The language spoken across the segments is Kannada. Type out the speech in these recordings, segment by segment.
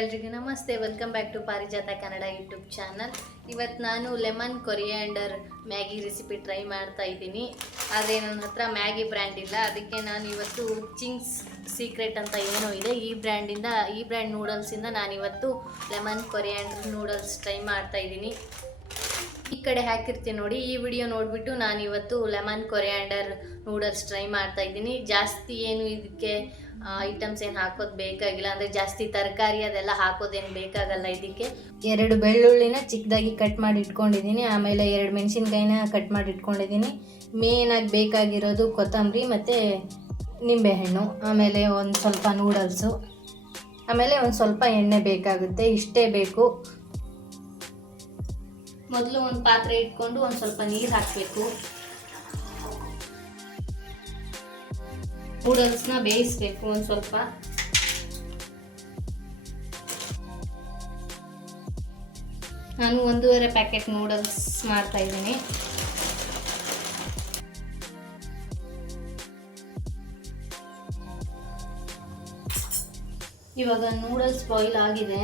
ಎಲ್ರಿಗೂ ನಮಸ್ತೆ, ವೆಲ್ಕಮ್ ಬ್ಯಾಕ್ ಟು ಪಾರಿಜಾತ ಕನ್ನಡ ಯೂಟ್ಯೂಬ್ ಚಾನಲ್. ಇವತ್ತು ನಾನು lemon coriander Maggi recipe try ಮಾಡ್ತಾ ಇದ್ದೀನಿ. ಆದರೆ ನನ್ನ ಹತ್ರ ಮ್ಯಾಗಿ ಬ್ರ್ಯಾಂಡ್ ಇಲ್ಲ, ಅದಕ್ಕೆ ನಾನು ಇವತ್ತು ಚಿಂಗ್ಸ್ ಸೀಕ್ರೆಟ್ ಅಂತ ಏನೋ ಇದೆ, ಈ ಬ್ರ್ಯಾಂಡ್ ನೂಡಲ್ಸಿಂದ ನಾನಿವತ್ತು ಲೆಮನ್ ಕೊರಿಯಾಂಡರ್ ನೂಡಲ್ಸ್ ಟ್ರೈ ಮಾಡ್ತಾ ಇದ್ದೀನಿ. ಈ ಕಡೆ ಹಾಕಿರ್ತೀನಿ ನೋಡಿ, ಈ ವಿಡಿಯೋ ನೋಡಿಬಿಟ್ಟು ನಾನಿವತ್ತು ಲೆಮನ್ ಕೊರಿಯಾಂಡರ್ ನೂಡಲ್ಸ್ ಟ್ರೈ ಮಾಡ್ತಾ ಇದ್ದೀನಿ. ಜಾಸ್ತಿ ಏನು ಇದಕ್ಕೆ ಐಟಮ್ಸ್ ಏನು ಹಾಕೋದು ಬೇಕಾಗಿಲ್ಲ, ಅಂದರೆ ಜಾಸ್ತಿ ತರಕಾರಿ ಅದೆಲ್ಲ ಹಾಕೋದೇನು ಬೇಕಾಗಲ್ಲ. ಇದಕ್ಕೆ 2 ಬೆಳ್ಳುಳ್ಳಿನ ಚಿಕ್ಕದಾಗಿ ಕಟ್ ಮಾಡಿ ಇಟ್ಕೊಂಡಿದ್ದೀನಿ, ಆಮೇಲೆ 2 ಮೆಣಸಿನ್ಕಾಯಿನ ಕಟ್ ಮಾಡಿ ಇಟ್ಕೊಂಡಿದ್ದೀನಿ. ಮೇನಾಗಿ ಬೇಕಾಗಿರೋದು ಕೊತ್ತಂಬರಿ ಮತ್ತು ನಿಂಬೆಹಣ್ಣು, ಆಮೇಲೆ ಒಂದು ಸ್ವಲ್ಪ ನೂಡಲ್ಸು, ಆಮೇಲೆ ಒಂದು ಸ್ವಲ್ಪ ಎಣ್ಣೆ ಬೇಕಾಗುತ್ತೆ. ಇಷ್ಟೇ ಬೇಕು. ಮೊದಲು ಒಂದು ಪಾತ್ರೆ ಇಟ್ಕೊಂಡು ಒಂದು ಸ್ವಲ್ಪ ನೀರು ಹಾಕಬೇಕು. ನೂಡಲ್ಸ್ನ ಬೇಯಿಸಬೇಕು ಒಂದು ಸ್ವಲ್ಪ. ನಾನು 1.5 ಪ್ಯಾಕೆಟ್ ನೂಡಲ್ಸ್ ಮಾಡ್ತಾ ಇದ್ದೀನಿ. ಇವಾಗ ನೂಡಲ್ಸ್ ಬಾಯ್ಲ್ ಆಗಿದೆ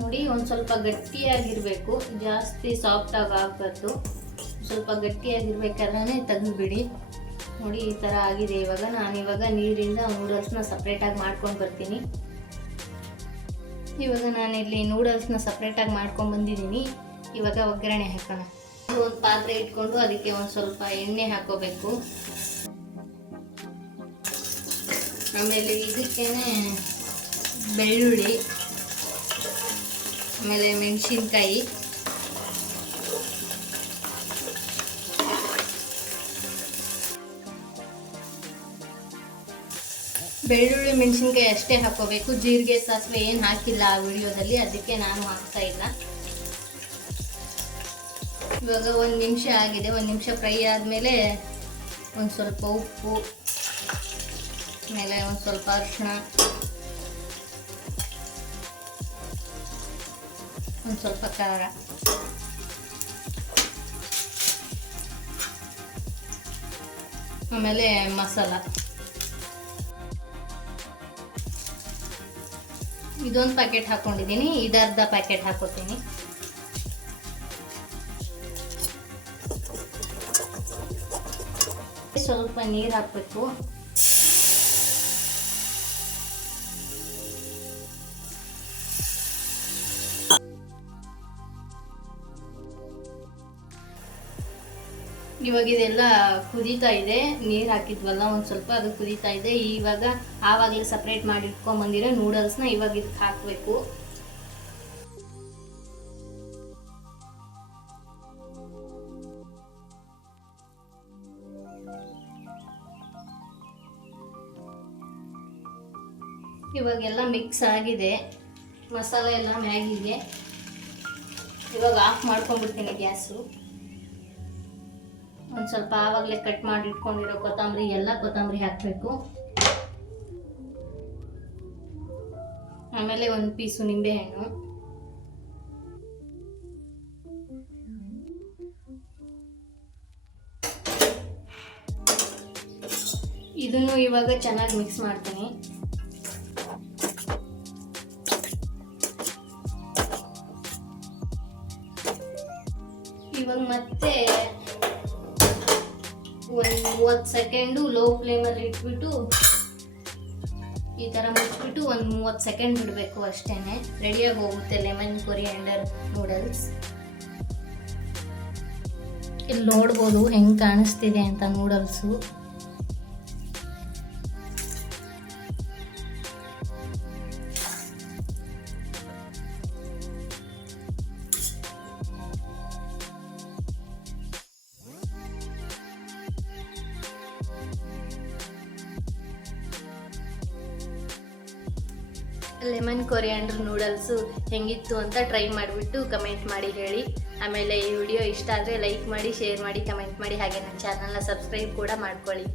ನೋಡಿ. ಒಂದು ಸ್ವಲ್ಪ ಗಟ್ಟಿಯಾಗಿರಬೇಕು, ಜಾಸ್ತಿ ಸಾಫ್ಟಾಗಿ ಆಗಬಾರ್ದು. ಸ್ವಲ್ಪ ಗಟ್ಟಿಯಾಗಿರ್ಬೇಕಾದ್ರೆ ತೆಗೆದುಬಿಡಿ ನೋಡಿ. ಈ ಥರ ಆಗಿದೆ. ಇವಾಗ ನೀರಿಂದ ನೂಡಲ್ಸ್ನ ಸಪ್ರೇಟಾಗಿ ಮಾಡ್ಕೊಂಡು ಬರ್ತೀನಿ. ಇವಾಗ ನಾನಿಲ್ಲಿ ನೂಡಲ್ಸ್ನ ಸಪ್ರೇಟಾಗಿ ಮಾಡ್ಕೊಂಡು ಬಂದಿದ್ದೀನಿ. ಇವಾಗ ಒಗ್ಗರಣೆ ಹಾಕೋಣ. ಒಂದು ಪಾತ್ರೆ ಇಟ್ಕೊಂಡು ಅದಕ್ಕೆ ಒಂದು ಸ್ವಲ್ಪ ಎಣ್ಣೆ ಹಾಕೋಬೇಕು. ಆಮೇಲೆ ಇದಕ್ಕೇನೆ ಬೆಳ್ಳುಳ್ಳಿ, ಆಮೇಲೆ ಮೆಣಸಿನ್ಕಾಯಿ, ಬೆಳ್ಳುಳ್ಳಿ ಮೆಣಸಿನ್ಕಾಯಿ ಅಷ್ಟೇ ಹಾಕೋಬೇಕು. ಜೀರಿಗೆ ಸಾಸಿವೆ ಏನು ಹಾಕಿಲ್ಲ ಆ ವಿಡಿಯೋದಲ್ಲಿ, ಅದಕ್ಕೆ ನಾನು ಹಾಕ್ತಾ ಇಲ್ಲ. ಇವಾಗ 1 ನಿಮಿಷ ಆಗಿದೆ. 1 ನಿಮಿಷ ಫ್ರೈ ಆದಮೇಲೆ ಒಂದು ಸ್ವಲ್ಪ ಉಪ್ಪು, ಆಮೇಲೆ ಒಂದು ಸ್ವಲ್ಪ ಅರಿಶಿಣ, ಒಂದು ಸ್ವಲ್ಪ ಖಾರ, ಆಮೇಲೆ ಮಸಾಲ. ಇದೊಂದು ಪ್ಯಾಕೆಟ್ ಹಾಕೊಂಡಿದ್ದೀನಿ, ಇದರ್ಧ ಪ್ಯಾಕೆಟ್ ಹಾಕೋತೀನಿ. ಸ್ವಲ್ಪ ನೀರು ಹಾಕಬೇಕು. ಇವಾಗ ಇದೆಲ್ಲ ಕುದೀತಾ ಇದೆ. ನೀರು ಹಾಕಿದ್ವಲ್ಲ ಒಂದು ಸ್ವಲ್ಪ, ಅದು ಕುದೀತಾ ಇದೆ. ಇವಾಗ ಆವಾಗಲೇ ಸಪ್ರೇಟ್ ಮಾಡಿ ಇಟ್ಕೊಂಡ್ಬಂದಿರೋ ನೂಡಲ್ಸ್ನ ಇವಾಗ ಇದಕ್ಕೆ ಹಾಕಬೇಕು. ಇವಾಗೆಲ್ಲ ಮಿಕ್ಸ್ ಆಗಿದೆ ಮಸಾಲೆ ಎಲ್ಲ ಮ್ಯಾಗಿಗೆ. ಇವಾಗ ಆಫ್ ಮಾಡ್ಕೊಂಡ್ಬಿಡ್ತೀನಿ ಗ್ಯಾಸು. ಒಂದು ಸ್ವಲ್ಪ ಆವಾಗಲೇ ಕಟ್ ಮಾಡಿ ಇಟ್ಕೊಂಡಿರೋ ಕೊತ್ತಂಬರಿ ಹಾಕಬೇಕು. ಆಮೇಲೆ 1 ಪೀಸು ನಿಂಬೆಹಣ್ಣು, ಇದನ್ನು ಇವಾಗ ಚೆನ್ನಾಗಿ ಮಿಕ್ಸ್ ಮಾಡ್ತೀನಿ. ಇವಾಗ ಮತ್ತೆ 30 ಸೆಕೆಂಡು ಲೋ ಫ್ಲೇಮಲ್ಲಿ ಇಟ್ಬಿಟ್ಟು ಈ ಥರ ಮುಚ್ಚಿಬಿಟ್ಟು 30 ಸೆಕೆಂಡ್ ಬಿಡಬೇಕು ಅಷ್ಟೇ. ರೆಡಿಯಾಗಿ ಹೋಗುತ್ತೆ ಲೆಮನ್ ಕೊರಿಯಾಂಡರ್ ನೂಡಲ್ಸ್. ಇಲ್ಲಿ ನೋಡ್ಬೋದು ಹೆಂಗೆ ಕಾಣಿಸ್ತಿದೆ ಅಂತ ನೂಡಲ್ಸು. ಲೆಮನ್ ಕೊರಿಯಾಂಡರ್ ನೂಡಲ್ಸು ಹೆಂಗಿತ್ತು ಅಂತ ಟ್ರೈ ಮಾಡಿಬಿಟ್ಟು ಕಮೆಂಟ್ ಮಾಡಿ ಹೇಳಿ. ಆಮೇಲೆ ಈ ವಿಡಿಯೋ ಇಷ್ಟ ಆದರೆ ಲೈಕ್ ಮಾಡಿ, ಶೇರ್ ಮಾಡಿ, ಕಮೆಂಟ್ ಮಾಡಿ, ಹಾಗೆ ನನ್ನ ಚಾನಲ್ನ ಸಬ್ಸ್ಕ್ರೈಬ್ ಕೂಡ ಮಾಡ್ಕೊಳ್ಳಿ.